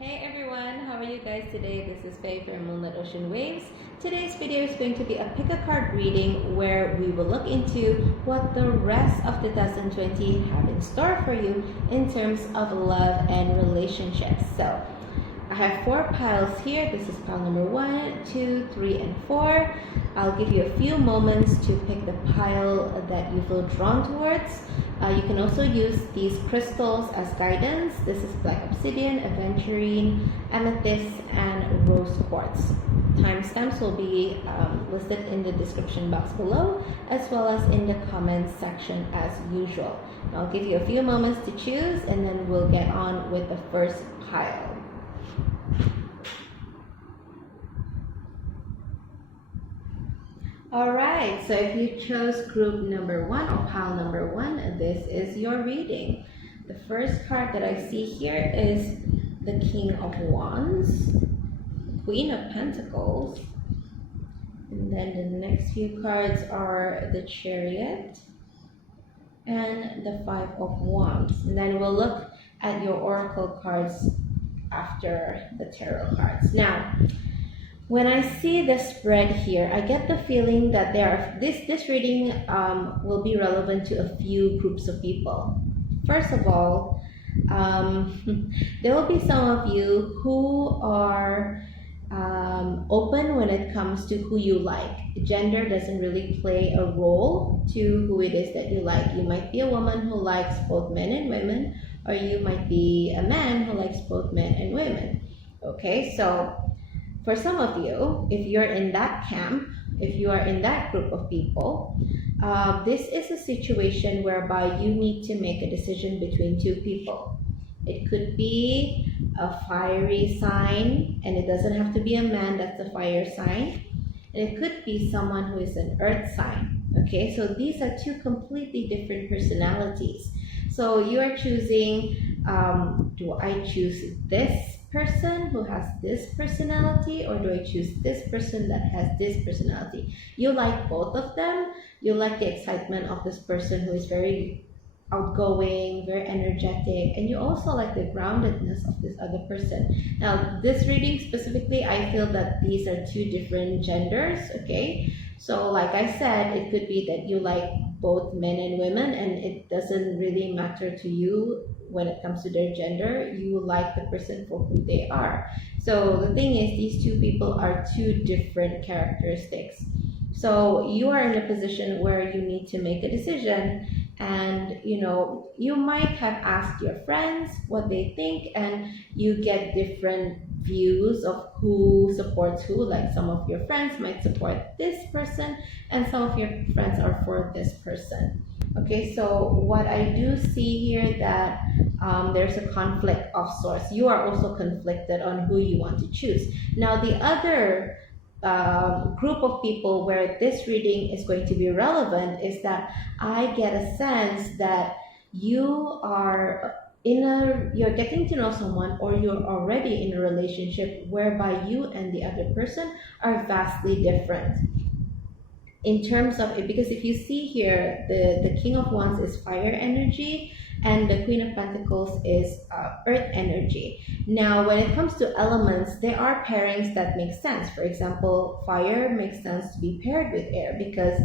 Hey everyone, how are you guys today? This is Faye from Moonlit Ocean Waves. Today's video is going to be a pick a card reading where we will look into what the rest of 2020 have in store for you in terms of love and relationships. So I have 4 piles here. This is pile number 1, 2, 3, and 4. I'll give you a few moments to pick the pile that you feel drawn towards. You can also use these crystals as guidance. This is black obsidian, aventurine, amethyst, and rose quartz. Timestamps will be listed in the description box below, as well as in the comments section as usual. I'll give you a few moments to choose, and then we'll get on with the first pile. Alright, so if you chose group number 1 or pile number 1, this is your reading. The first card that I see here is the King of Wands, Queen of Pentacles, and then the next few cards are the Chariot and the Five of Wands. And then we'll look at your oracle cards after the tarot cards. Now, when I see the spread here, I get the feeling that this reading will be relevant to a few groups of people. First of all, there will be some of you who are open when it comes to who you like. Gender doesn't really play a role to who it is that you like. You might be a woman who likes both men and women, or you might be a man who likes both men and women. Okay, so for some of you, if you're in that camp, if you are in that group of people, this is a situation whereby you need to make a decision between two people. It could be a fiery sign, and it doesn't have to be a man that's a fire sign. And it could be someone who is an earth sign. Okay, so these are two completely different personalities. So you are choosing, do I choose this person who has this personality, or do I choose this person that has this personality? You like both of them. You like the excitement of this person who is very outgoing, very energetic, and you also like the groundedness of this other person. Now, this reading specifically, I feel that these are two different genders, okay? So like I said, it could be that you like both men and women, and it doesn't really matter to you when it comes to their gender. You like the person for who they are. So the thing is, these two people are two different characteristics. So you are in a position where you need to make a decision, and you might have asked your friends what they think, and you get different views of who supports who. Like some of your friends might support this person, and some of your friends are for this person. Okay, so what I do see here that there's a conflict of sorts. You are also conflicted on who you want to choose. Now, the other group of people where this reading is going to be relevant is that I get a sense that you are you're getting to know someone, or you're already in a relationship whereby you and the other person are vastly different in terms of it. Because if you see here, the King of Wands is fire energy, and the Queen of Pentacles is earth energy. Now, when it comes to elements, there are pairings that make sense. For example, fire makes sense to be paired with air because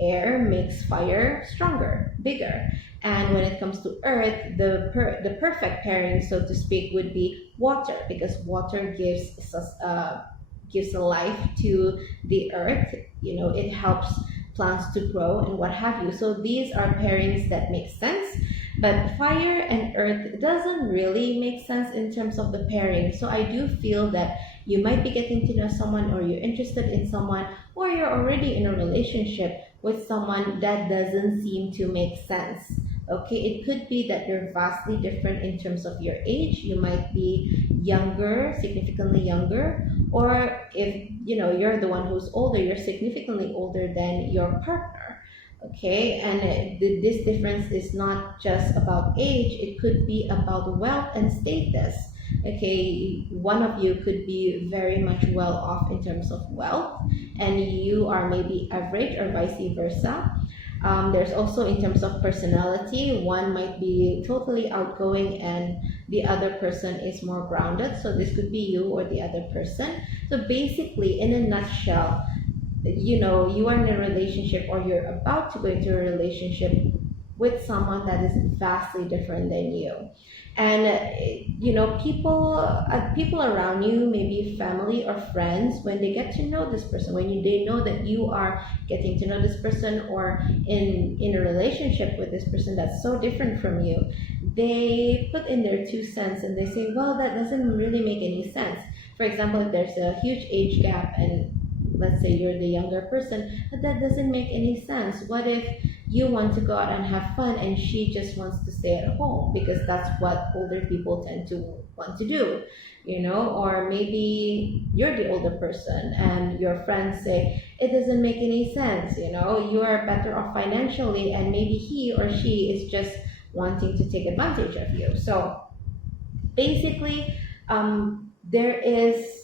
air makes fire stronger, bigger. And when it comes to earth, the perfect pairing, so to speak, would be water, because water gives a life to the earth. It helps plants to grow and what have you. So these are pairings that make sense. But fire and earth doesn't really make sense in terms of the pairing. So I do feel that you might be getting to know someone, or you're interested in someone, or you're already in a relationship with someone that doesn't seem to make sense. Okay, it could be that you're vastly different in terms of your age. You might be younger, significantly younger, or if you're the one who's older, you're significantly older than your partner. Okay, and this difference is not just about age. It could be about wealth and status. Okay, one of you could be very much well off in terms of wealth, and you are maybe average, or vice versa. There's also in terms of personality, one might be totally outgoing and the other person is more grounded. So this could be you or the other person. So basically, in a nutshell, you are in a relationship or you're about to go into a relationship with someone that is vastly different than you. And people around you, maybe family or friends, when they get to know this person, they know that you are getting to know this person or in a relationship with this person that's so different from you, they put in their 2 cents and they say, well, that doesn't really make any sense. For example, if there's a huge age gap and let's say you're the younger person, but that doesn't make any sense. What if you want to go out and have fun and she just wants to stay at home, because that's what older people tend to want to do, or maybe you're the older person and your friends say it doesn't make any sense, you are better off financially, and maybe he or she is just wanting to take advantage of you. So basically, there is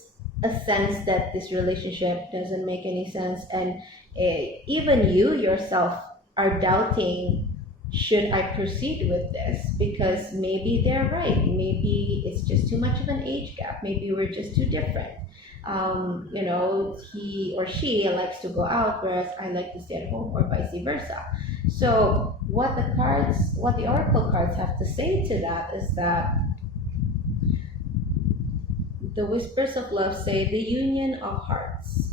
a sense that this relationship doesn't make any sense, and even you yourself are doubting, should I proceed with this? Because maybe they're right, maybe it's just too much of an age gap, maybe we're just too different. He or she likes to go out whereas I like to stay at home, or vice versa. So what the oracle cards have to say to that is that the whispers of love say the union of hearts.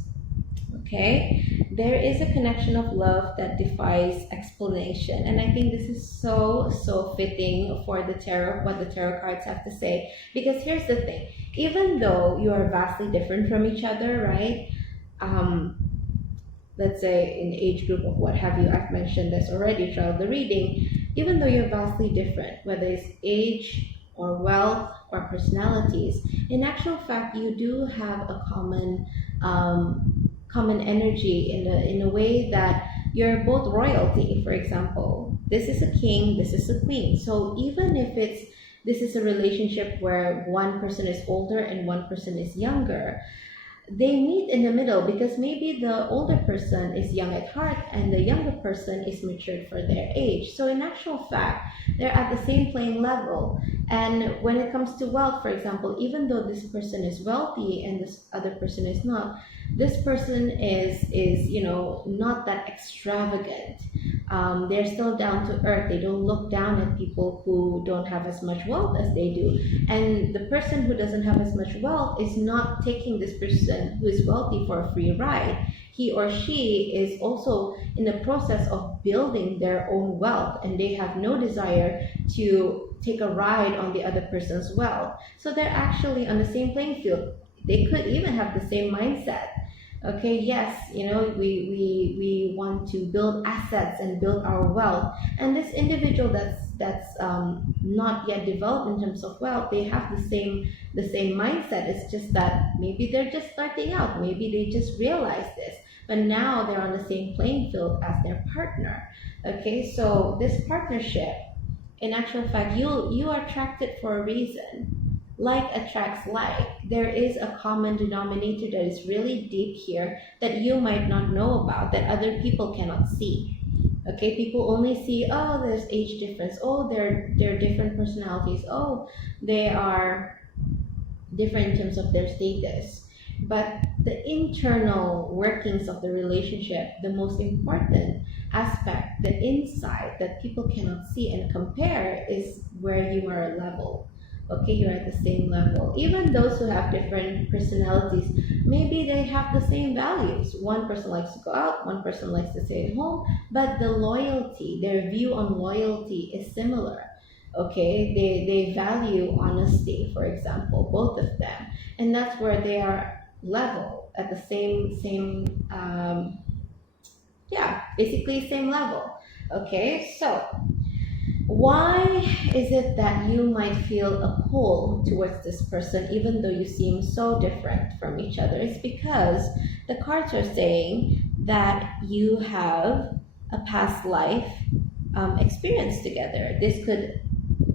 Okay, there is a connection of love that defies explanation, and I think this is so fitting for the tarot, what the tarot cards have to say. Because here's the thing: even though you are vastly different from each other, right? Let's say in age group of what have you, I've mentioned this already throughout the reading. Even though you're vastly different, whether it's age or wealth or personalities, in actual fact, you do have a common energy in a way that you're both royalty. For example, this is a king, this is a queen. So even if this is a relationship where one person is older and one person is younger, they meet in the middle, because maybe the older person is young at heart and the younger person is matured for their age. So in actual fact, they're at the same playing level. And when it comes to wealth, for example, even though this person is wealthy and this other person is not, this person is not that extravagant. They're still down to earth. They don't look down at people who don't have as much wealth as they do. And the person who doesn't have as much wealth is not taking this person who is wealthy for a free ride. He or she is also in the process of building their own wealth, and they have no desire to take a ride on the other person's wealth. So they're actually on the same playing field. They could even have the same mindset. Okay, yes, we want to build assets and build our wealth, and this individual that's not yet developed in terms of wealth, they have the same mindset. It's just that maybe they're just starting out, maybe they just realized this, but now they're on the same playing field as their partner. Okay, so this partnership, in actual fact, you are attracted for a reason. Like attracts like. There is a common denominator that is really deep here that you might not know about, that other people cannot see. Okay, people only see, oh, there's age difference, oh, they're different personalities, oh, they are different in terms of their status. But the internal workings of the relationship, the most important aspect, the inside that people cannot see and compare, is where you are level. Okay, you're at the same level. Even those who have different personalities, maybe they have the same values. One person likes to go out, one person likes to stay at home, but the loyalty, their view on loyalty is similar. Okay, they value honesty, for example, both of them, and that's where they are level at the same basically same level. Okay, so why is it that you might feel a pull towards this person even though you seem so different from each other? It's because the cards are saying that you have a past life experience together. This could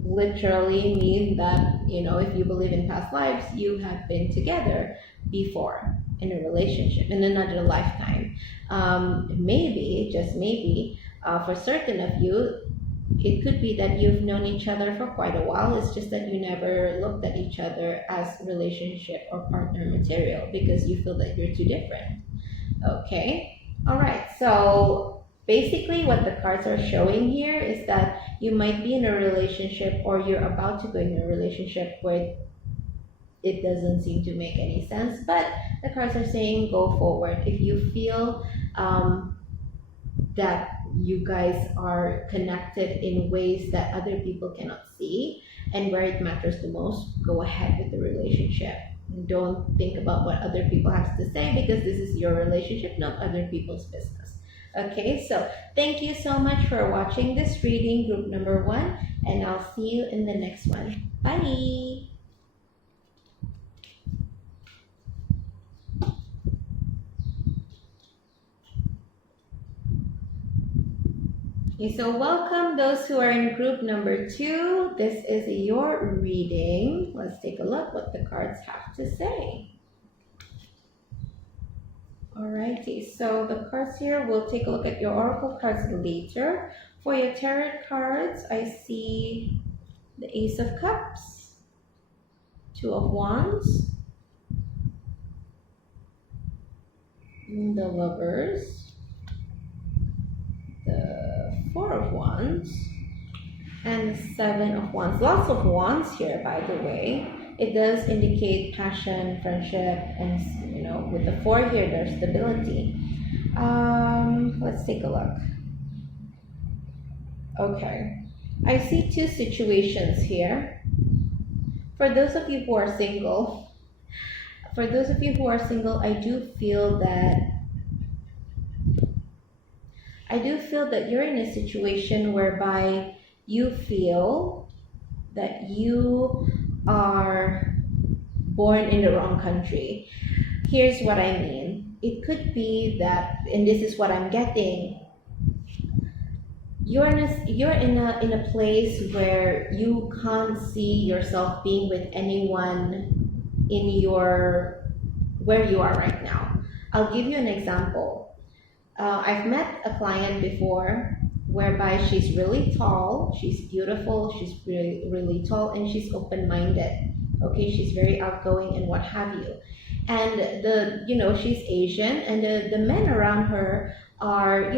literally mean that, if you believe in past lives, you have been together before in a relationship in another lifetime. Maybe, just maybe, For certain of you, it could be that you've known each other for quite a while. It's just that you never looked at each other as relationship or partner material because you feel that you're too different. Okay. All right. So basically, what the cards are showing here is that you might be in a relationship or you're about to go in a relationship where it doesn't seem to make any sense. But the cards are saying go forward. If you feel that you guys are connected in ways that other people cannot see and where it matters the most, go ahead with the relationship. Don't think about what other people have to say because this is your relationship, not other people's business. Okay, so thank you so much for watching this reading, group number 1, and I'll see you in the next one. Bye! Okay, so welcome those who are in group number 2. This is your reading. Let's take a look what the cards have to say. Alrighty, so the cards here, we'll take a look at your oracle cards later. For your tarot cards, I see the Ace of Cups, Two of Wands, the Lovers, the Four of Wands, and the Seven of Wands. Lots of wands here, by the way. It does indicate passion, friendship, and with the 4 here, there's stability. Let's take a look. Okay, I see 2 situations here. For those of you who are single, I do feel that you're in a situation whereby you feel that you are born in the wrong country. Here's what I mean. It could be that, and this is what I'm getting, you're in a place where you can't see yourself being with anyone where you are right now. I'll give you an example. I've met a client before whereby she's really tall, she's beautiful, she's really, really tall, and she's open-minded. Okay, she's very outgoing and what have you. And she's Asian, and the men around her are,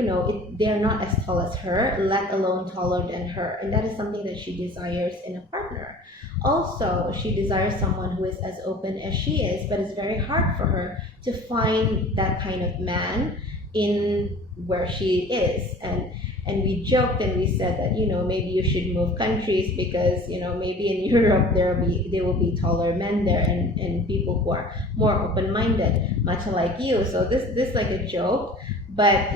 they're not as tall as her, let alone taller than her. And that is something that she desires in a partner. Also, she desires someone who is as open as she is, but it's very hard for her to find that kind of man in where she is. And we joked and we said that maybe you should move countries because maybe in Europe there will be taller men there and people who are more open-minded, much like you. So this like a joke, but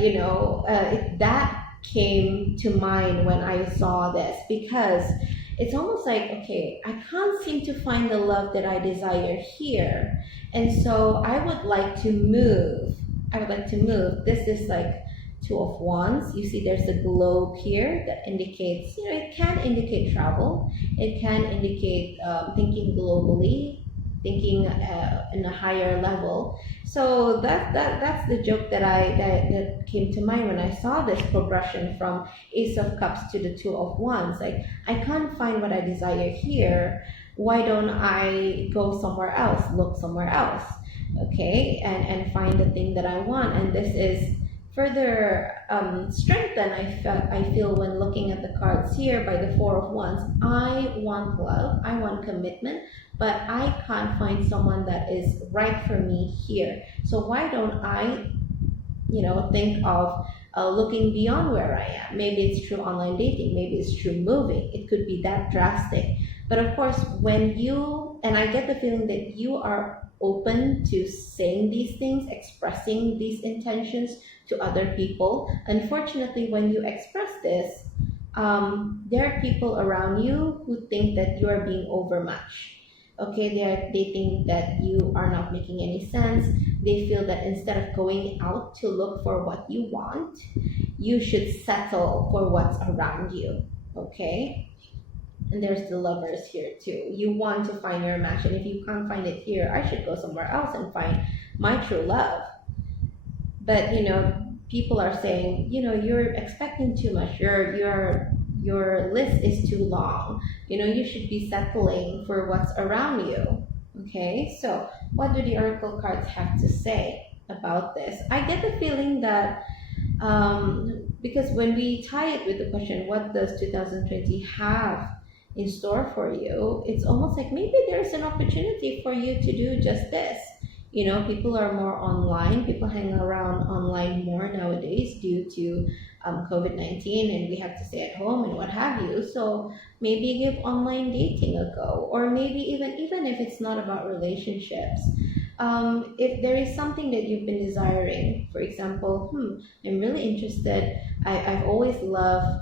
that came to mind when I saw this, because it's almost like, okay, I can't seem to find the love that I desire here, and so I would like to move. This is like Two of Wands. You see there's a globe here that indicates, it can indicate travel. It can indicate thinking globally, thinking in a higher level. So that's the joke that came to mind when I saw this progression from Ace of Cups to the Two of Wands. Like, I can't find what I desire here. Why don't I go somewhere else, look somewhere else? Okay, and find the thing that I want. And this is further strengthened, I feel, when looking at the cards here by the Four of Wands. I want love, I want commitment, but I can't find someone that is right for me here. So why don't I, think of looking beyond where I am? Maybe it's through online dating, maybe it's through moving. It could be that drastic. But of course, and I get the feeling that you are open to saying these things, expressing these intentions to other people. Unfortunately, when you express this, there are people around you who think that you are being overmuch. Okay, they think that you are not making any sense. They feel that instead of going out to look for what you want, you should settle for what's around you. Okay? And there's the Lovers here too. You want to find your match, and if you can't find it here, I should go somewhere else and find my true love. But people are saying, you're expecting too much. Your list is too long. You should be settling for what's around you. Okay, so what do the oracle cards have to say about this? I get the feeling that because when we tie it with the question, what does 2020 have in store for you? It's almost like maybe there's an opportunity for you to do just this. People are more online, people hang around online more nowadays due to COVID-19, and we have to stay at home and what have you. So maybe give online dating a go, or maybe even if it's not about relationships, if there is something that you've been desiring, for example, I'm really interested. I've always loved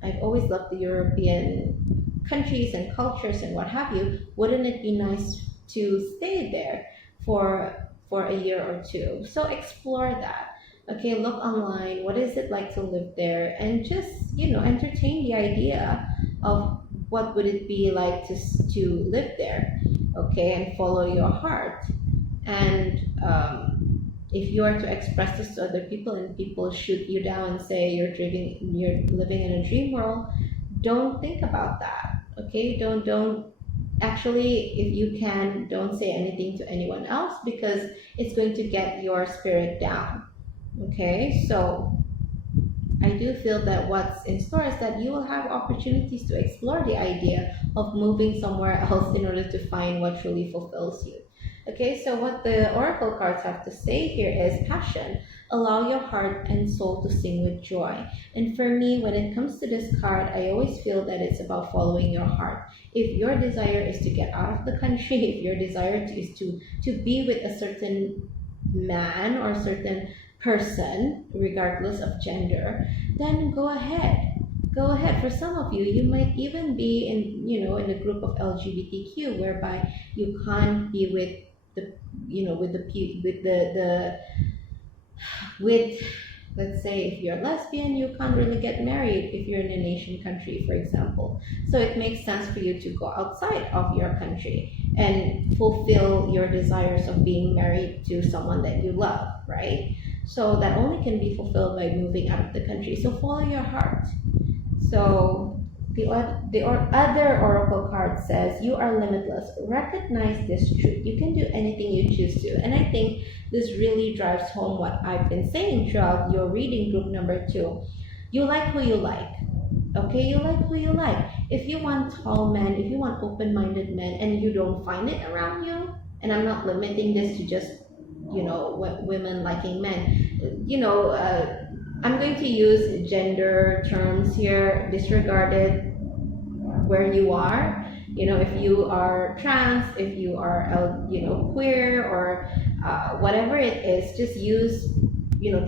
the European countries and cultures and what have you. Wouldn't it be nice to stay there for a year or two? So explore that. Okay, look online. What is it like to live there? And just entertain the idea of what would it be like to live there. Okay, and follow your heart. And if you are to express this to other people and people shoot you down and say you're living in a dream world, don't think about that. Okay, don't actually, if you can, don't say anything to anyone else, because it's going to get your spirit down. Okay, so I do feel that what's in store is that you will have opportunities to explore the idea of moving somewhere else in order to find what truly fulfills you. Okay, so what the oracle cards have to say here is passion. Allow your heart and soul to sing with joy. And for me, when it comes to this card, I always feel that it's about following your heart. If your desire is to get out of the country, if your desire is to be with a certain man or a certain person, regardless of gender, then go ahead. Go ahead. For some of you, you might even be in a group of LGBTQ, whereby you can't be with the with let's say if you're lesbian, you can't really get married if you're in an Asian country, for example. So it makes sense for you to go outside of your country and fulfill your desires of being married to someone that you love, right? So that only can be fulfilled by moving out of the country. So follow your heart. So the other oracle card says, you are limitless. Recognize this truth. You can do anything you choose to. And I think this really drives home what I've been saying throughout your reading group number 2. You like who you like. Okay, you like who you like. If you want tall men, if you want open-minded men, and you don't find it around you, and I'm not limiting this to just women liking men, I'm going to use gender terms here, disregard it where you are. If you are trans, if you are queer, or whatever it is, just use,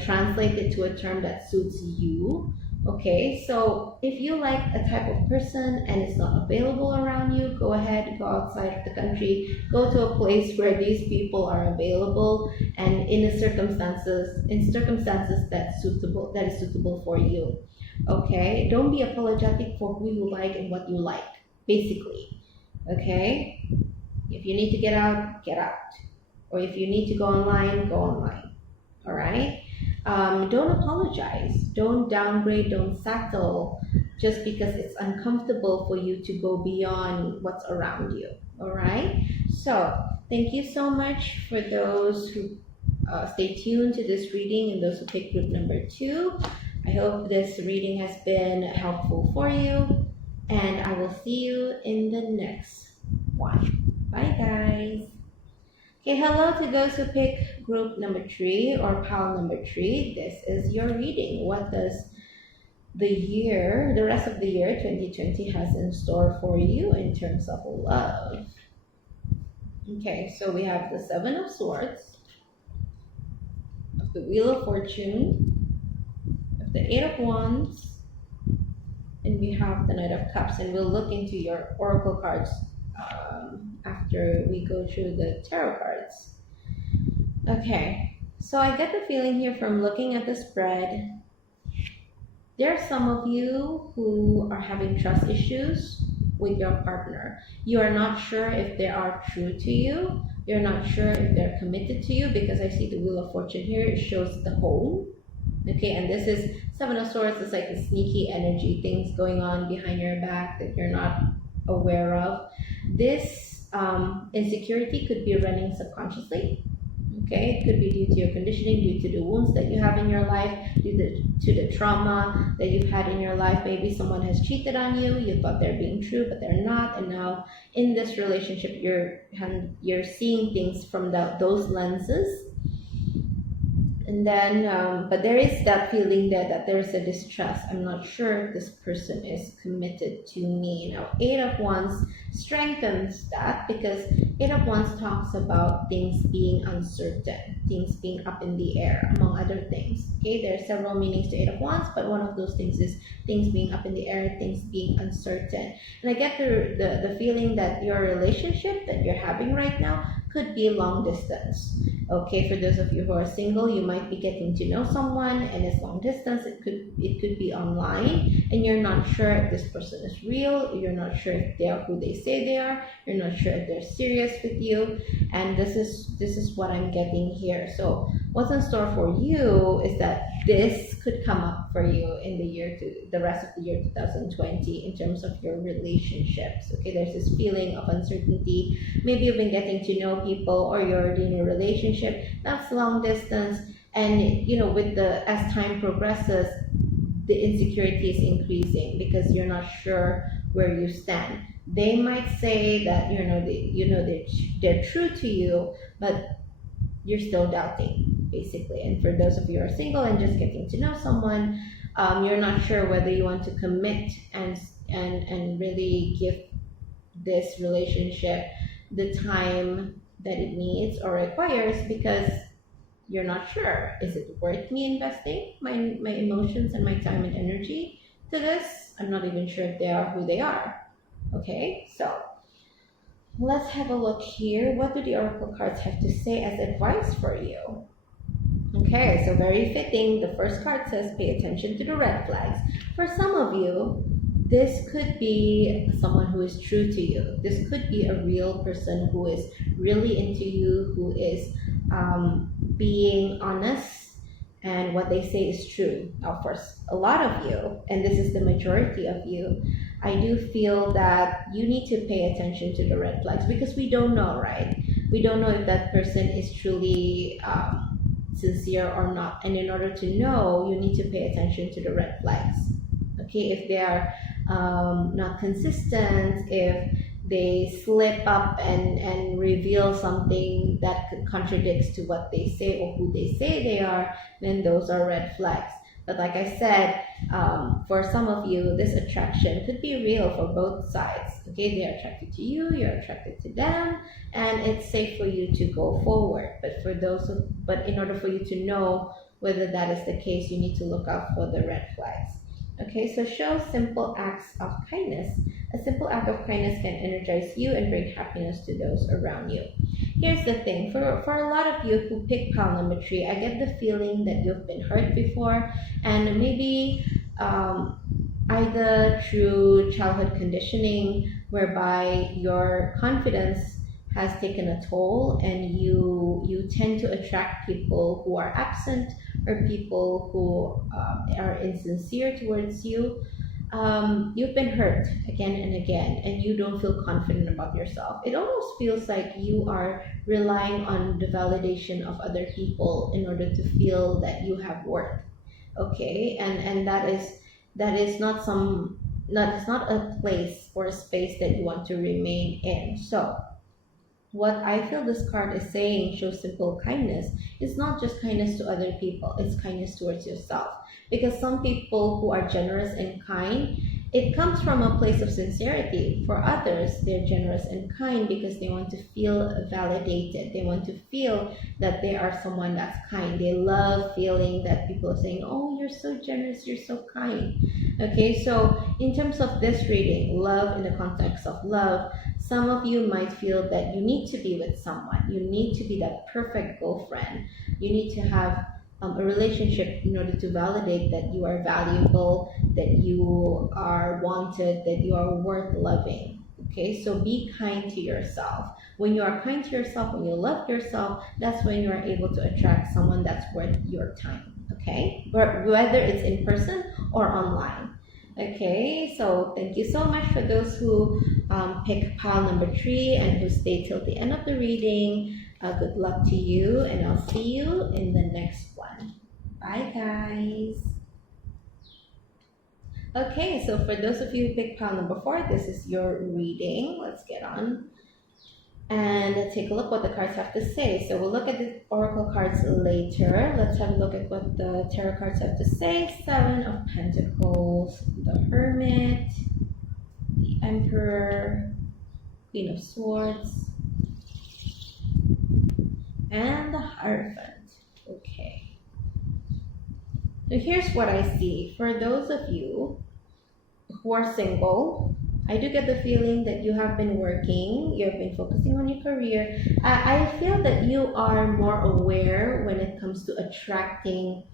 translate it to a term that suits you. Okay, so if you like a type of person and it's not available around you, go ahead, go outside of the country, go to a place where these people are available, and in circumstances that is suitable for you. Okay, don't be apologetic for who you like and what you like, basically. Okay, if you need to get out, get out, or if you need to go online, go online. All right. Don't apologize, don't downgrade, don't settle just because it's uncomfortable for you to go beyond what's around you. All right, so thank you so much for those who stay tuned to this reading and those who pick group number 2. I hope this reading has been helpful for you, and I will see you in the next one. Bye guys. Okay, hello to those who pick group number 3 or pile number 3. This is your reading. What does the rest of the year 2020 has in store for you in terms of love? Okay, so we have the 7 of Swords, of the Wheel of Fortune, of the 8 of Wands, and we have the Knight of Cups. And we'll look into your oracle cards after we go through the tarot cards. Okay, so I get the feeling here from looking at the spread, there are some of you who are having trust issues with your partner. You are not sure if they are true to you, You're not sure if they're committed to you, because I see the Wheel of Fortune here. It shows the home. Okay, and this is Seven of Swords. It's like a sneaky energy, things going on behind your back that you're not aware of. This insecurity could be running subconsciously. Okay, it could be due to your conditioning, due to the wounds that you have in your life, due to the trauma that you've had in your life. Maybe someone has cheated on you. You thought they're being true, but they're not. And now in this relationship, you're seeing things from those lenses. And then, but there is that feeling there that there's a distrust. I'm not sure if this person is committed to me. Now, Eight of Wands strengthens that, because Eight of Wands talks about things being uncertain, things being up in the air, among other things. Okay, there are several meanings to Eight of Wands, but one of those things is things being up in the air, things being uncertain. And I get the feeling that your relationship that you're having right now could be long distance. Okay, for those of you who are single, you might be getting to know someone and it's long distance. It could be online, and you're not sure if this person is real. You're not sure if they are who they say they are. You're not sure if they're serious with you. And this is what I'm getting here. So what's in store for you is that this could come up for you in the rest of the year 2020 in terms of your relationships. Okay, there's this feeling of uncertainty. Maybe you've been getting to know people, or you're already in a relationship that's long distance, and as time progresses, the insecurity is increasing because you're not sure where you stand. They might say that they're true to you, but you're still doubting, basically. And for those of you who are single and just getting to know someone, you're not sure whether you want to commit and really give this relationship the time that it needs or requires, because you're not sure, is it worth me investing my emotions and my time and energy to this? I'm not even sure if they are who they are. Okay, so let's have a look here. What do the oracle cards have to say as advice for you? Okay, so very fitting. The first card says pay attention to the red flags. For some of you, this could be someone who is true to you. This could be a real person who is really into you, who is being honest, and what they say is true. Now, for a lot of you, and this is the majority of you, I do feel that you need to pay attention to the red flags, because we don't know, right? We don't know if that person is truly sincere or not. And in order to know, you need to pay attention to the red flags. Okay, if they are not consistent, if they slip up and reveal something that contradicts to what they say or who they say they are, then those are red flags. But like I said, for some of you, this attraction could be real for both sides. Okay, they're attracted to you, you're attracted to them, and it's safe for you to go forward. But in order for you to know whether that is the case, you need to look out for the red flags. Okay, so show simple acts of kindness. A simple act of kindness can energize you and bring happiness to those around you. Here's the thing, for a lot of you who pick pile number 3, I get the feeling that you've been hurt before, and maybe either through childhood conditioning, whereby your confidence has taken a toll, and you tend to attract people who are absent, or people who are insincere towards you. You've been hurt again and again, and you don't feel confident about yourself. It almost feels like you are relying on the validation of other people in order to feel that you have worth. Okay, and that is not a place or a space that you want to remain in. So what I feel this card is saying, show simple kindness. It's not just kindness to other people, it's kindness towards yourself. Because some people who are generous and kind, it comes from a place of sincerity. For others, they're generous and kind because they want to feel validated. They want to feel that they are someone that's kind. They love feeling that people are saying, oh, you're so generous, you're so kind. Okay, so in terms of this reading, love in the context of love, some of you might feel that you need to be with someone. You need to be that perfect girlfriend. You need to have a relationship in order to validate that you are valuable, that you are wanted, that you are worth loving. Okay, so be kind to yourself. When you are kind to yourself, when you love yourself, that's when you are able to attract someone that's worth your time. Okay, whether it's in person or online. Okay, so thank you so much for those who pick pile number 3 and who stay till the end of the reading. Good luck to you, and I'll see you in the next one. Bye, guys. Okay, so for those of you who picked pile number 4, this is your reading. Let's get on and take a look what the cards have to say. So we'll look at the oracle cards later. Let's have a look at what the tarot cards have to say. 7 of Pentacles, the Hermit, the Emperor, Queen of Swords, and the Hierophant. Okay. So here's what I see. For those of you who are single, I do get the feeling that you have been working, you've been focusing on your career. I feel that you are more aware when it comes to attracting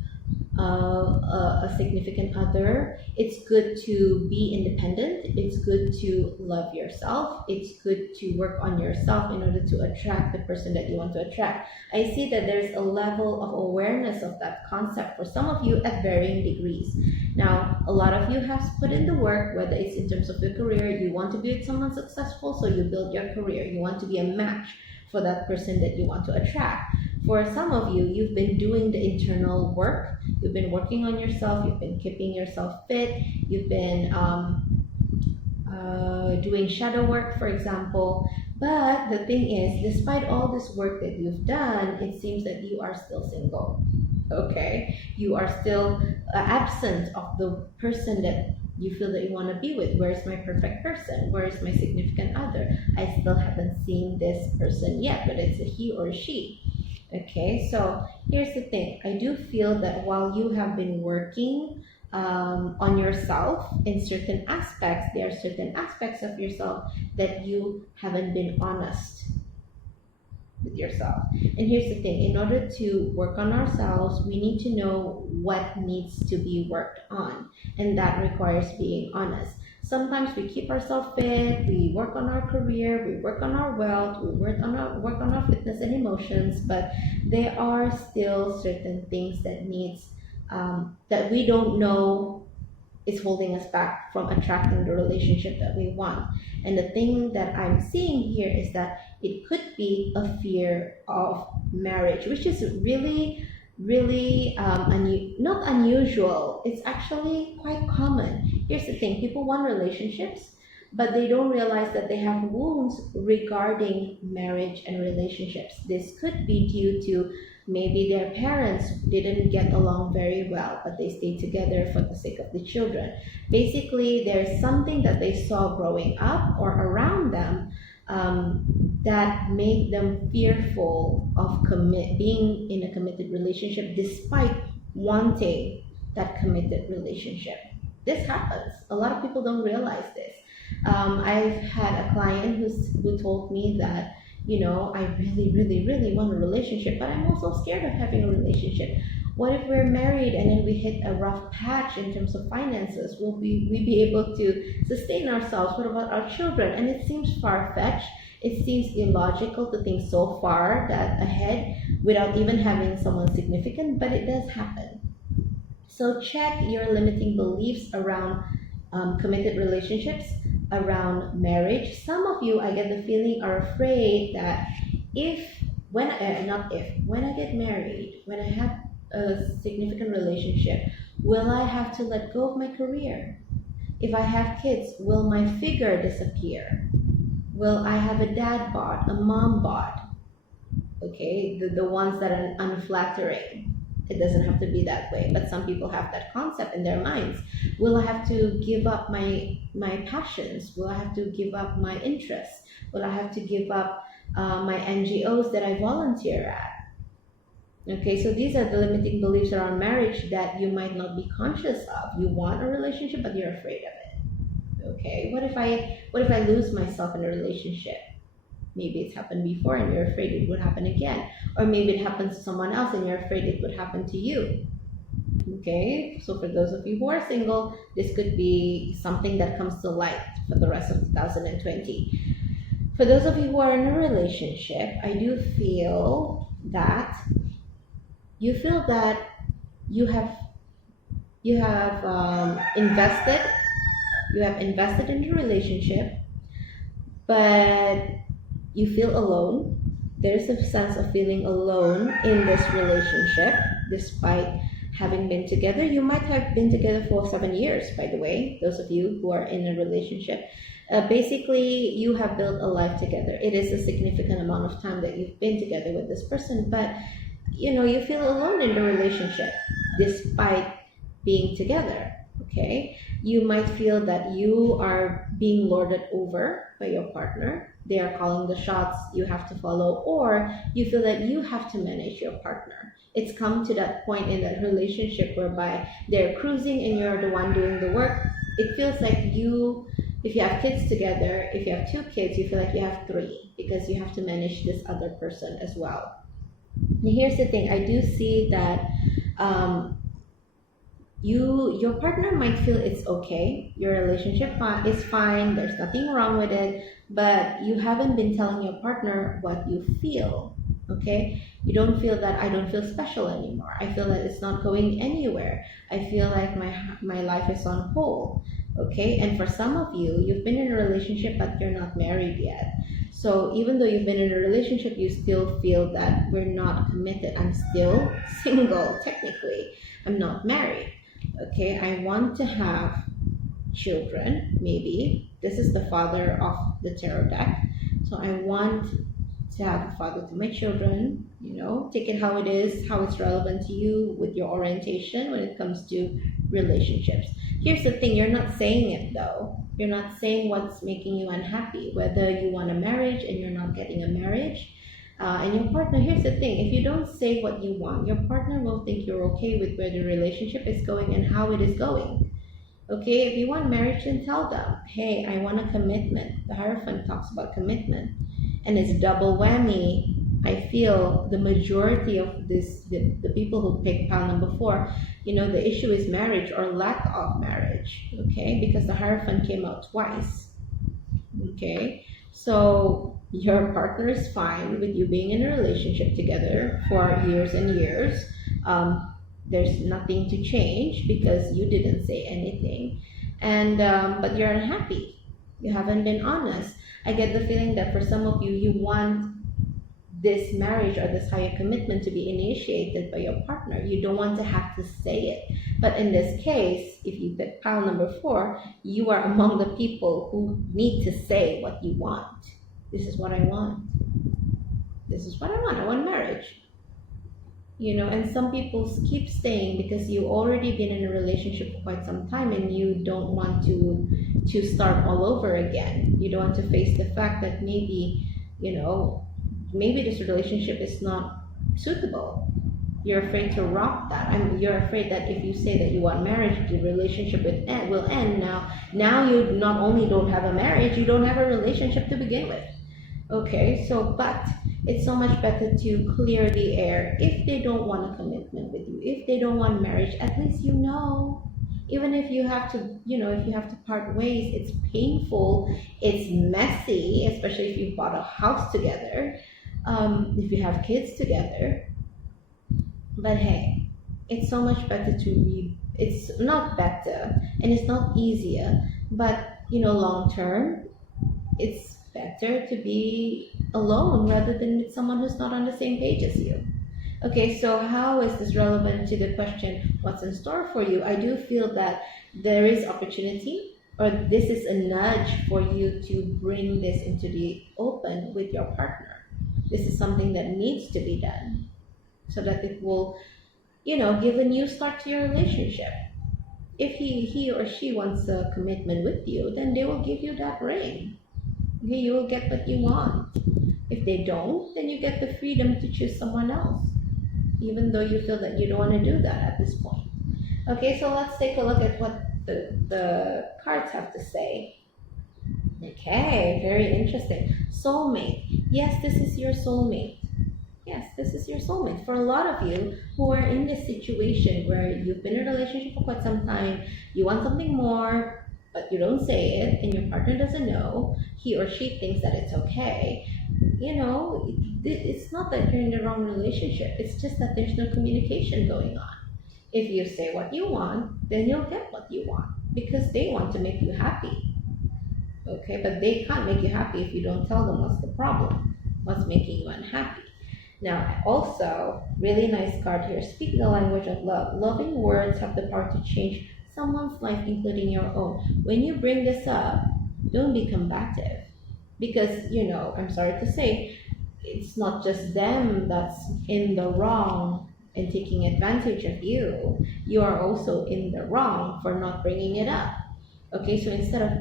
a significant other. It's good to be independent. It's good to love yourself. It's good to work on yourself in order to attract the person that you want to attract. I see that there's a level of awareness of that concept for some of you at varying degrees. Now, a lot of you have put in the work, whether it's in terms of your career, you want to be with someone successful, so you build your career. You want to be a match for that person that you want to attract. For some of you, you've been doing the internal work. You've been working on yourself. You've been keeping yourself fit. You've been doing shadow work, for example. But the thing is, despite all this work that you've done, it seems that you are still single. Okay? You are still absent of the person that you feel that you want to be with. Where's my perfect person? Where is my significant other? I still haven't seen this person yet, but it's a he or a she. Okay, so here's the thing. I do feel that while you have been working on yourself in certain aspects, there are certain aspects of yourself that you haven't been honest with yourself. And here's the thing. In order to work on ourselves, we need to know what needs to be worked on. And that requires being honest. Sometimes we keep ourselves fit, we work on our career, we work on our wealth, we work on our fitness and emotions, but there are still certain things that needs that we don't know is holding us back from attracting the relationship that we want. And the thing that I'm seeing here is that it could be a fear of marriage, which is really not unusual. It's actually quite common. Here's the thing. People want relationships, but they don't realize that they have wounds regarding marriage and relationships. This could be due to maybe their parents didn't get along very well, but they stayed together for the sake of the children. Basically, there's something that they saw growing up or around them that made them fearful of being in a committed relationship despite wanting that committed relationship. This happens. A lot of people don't realize this. I've had a client who told me that, I really want a relationship, but I'm also scared of having a relationship. What if we're married and then we hit a rough patch in terms of finances? Will we be able to sustain ourselves? What about our children? And it seems far-fetched. It seems illogical to think so far that ahead without even having someone significant, but it does happen. So check your limiting beliefs around committed relationships, around marriage. Some of you, I get the feeling, are afraid that when I get married, when I have a significant relationship, will I have to let go of my career? If I have kids, will my figure disappear? Will I have a dad bod, a mom bod? Okay, the ones that are unflattering. It doesn't have to be that way, but some people have that concept in their minds. Will I have to give up my passions? Will I have to give up my interests? Will I have to give up my NGOs that I volunteer at? Okay, so these are the limiting beliefs around marriage that you might not be conscious of. You want a relationship, but you're afraid of it. Okay, what if I lose myself in a relationship? Maybe it's happened before and you're afraid it would happen again. Or maybe it happens to someone else and you're afraid it would happen to you. Okay, so for those of you who are single, this could be something that comes to light for the rest of 2020. For those of you who are in a relationship, I do feel that you you have invested in the relationship, but you feel alone. There's a sense of feeling alone in this relationship, despite having been together. You might have been together for 7 years, by the way, those of you who are in a relationship. Basically, you have built a life together. It is a significant amount of time that you've been together with this person, but you feel alone in the relationship despite being together. Okay, you might feel that you are being lorded over by your partner. They are calling the shots, you have to follow, or you feel that you have to manage your partner. It's come to that point in that relationship whereby they're cruising and you're the one doing the work. It feels like if you have kids together, if you have 2 kids, you feel like you have 3 because you have to manage this other person as well. And here's the thing, I do see that your partner might feel it's okay, your relationship is fine, there's nothing wrong with it, but you haven't been telling your partner what you feel. Okay, you don't feel that I don't feel special anymore, I feel that it's not going anywhere, I feel like my life is on hold. Okay, and for some of you, you've been in a relationship but you're not married yet. So even though you've been in a relationship, you still feel that we're not committed, I'm still single technically, I'm not married. Okay, I want to have children, maybe. This is the father of the tarot deck. So I want to have a father to my children, take it how it is, how it's relevant to you with your orientation when it comes to relationships. Here's the thing, you're not saying it though. You're not saying what's making you unhappy, whether you want a marriage and you're not getting a marriage. And your partner, here's the thing, if you don't say what you want, your partner will think you're okay with where the relationship is going and how it is going. Okay, if you want marriage, then tell them, hey, I want a commitment. The Hierophant talks about commitment. And it's double whammy. I feel the majority of the people who pick pile number 4, the issue is marriage or lack of marriage. Okay, because the Hierophant came out twice. Okay, so your partner is fine with you being in a relationship together for years and years. There's nothing to change because you didn't say anything, and but you're unhappy. You haven't been honest. I get the feeling that for some of you, you want this marriage or this higher commitment to be initiated by your partner. You don't want to have to say it. But in this case, if you pick pile number 4, you are among the people who need to say what you want. This is what I want. This is what I want. I want marriage. And some people keep staying because you already been in a relationship for quite some time and you don't want to start all over again. You don't want to face the fact that maybe this relationship is not suitable. You're afraid to rock that. You're afraid that if you say that you want marriage, the relationship will end. Now you not only don't have a marriage, you don't have a relationship to begin with. Okay, but it's so much better to clear the air. If they don't want a commitment with you, if they don't want marriage, at least even if you have to part ways, it's painful, it's messy, especially if you bought a house together, if you have kids together. But hey, it's so much better it's not better and it's not easier, but long term, it's better to be alone rather than with someone who's not on the same page as you. Okay, so how is this relevant to the question, what's in store for you? I do feel that there is opportunity, or this is a nudge for you to bring this into the open with your partner. This is something that needs to be done so that it will, give a new start to your relationship. If he or she wants a commitment with you, then they will give you that ring. Okay, you will get what you want. If they don't, then you get the freedom to choose someone else, even though you feel that you don't want to do that at this point. Okay, so let's take a look at what the cards have to say. Okay, very interesting. Soulmate. Yes, this is your soulmate. yes, this is your soulmate. For a lot of you who are in this situation where you've been in a relationship for quite some time, you want something more, but you don't say it, and your partner doesn't know, he or she thinks that it's okay. You know, it's not that you're in the wrong relationship, it's just that there's no communication going on. If you say what you want, then you'll get what you want because they want to make you happy. Okay, but they can't make you happy if you don't tell them what's the problem, what's making you unhappy. Now, also, really nice card here. Speak the language of love. Loving words have the power to change someone's life, including your own. When you bring this up, don't be combative. Because, you know, I'm sorry to say, it's not just them that's in the wrong and taking advantage of you. You are also in the wrong for not bringing it up. Okay, so instead of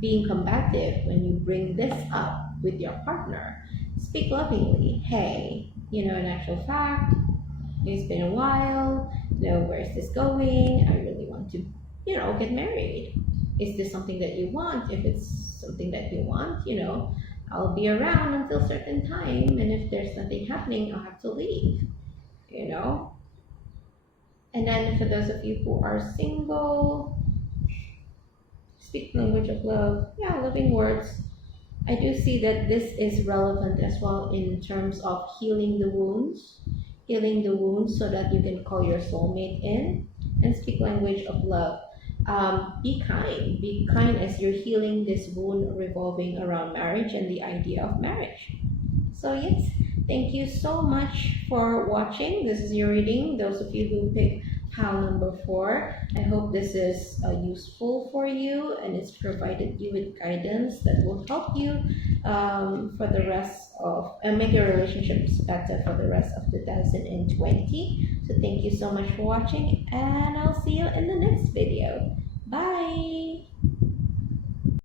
being combative when you bring this up with your partner, speak lovingly. Hey, you know, in actual fact, it's been a while. You know, where's this going? I really want to, you know, get married. Is this something that you want? If it's something that you want, you know, I'll be around until certain time, and if there's nothing happening, I'll have to leave. You know. And then for those of you who are single, speak language of love. Yeah, loving words. I do see that this is relevant as well in terms of healing the wounds. Healing the wounds so that you can call your soulmate in and speak language of love. Be kind. Be kind as you're healing this wound revolving around marriage and the idea of marriage. So yes, thank you so much for watching. This is your reading. Those of you who picked pile number 4, I hope this is useful for you and it's provided you with guidance that will help you for the rest of and make your relationships better for the rest of 2020. So thank you so much for watching, and I'll see you in the next video. Bye.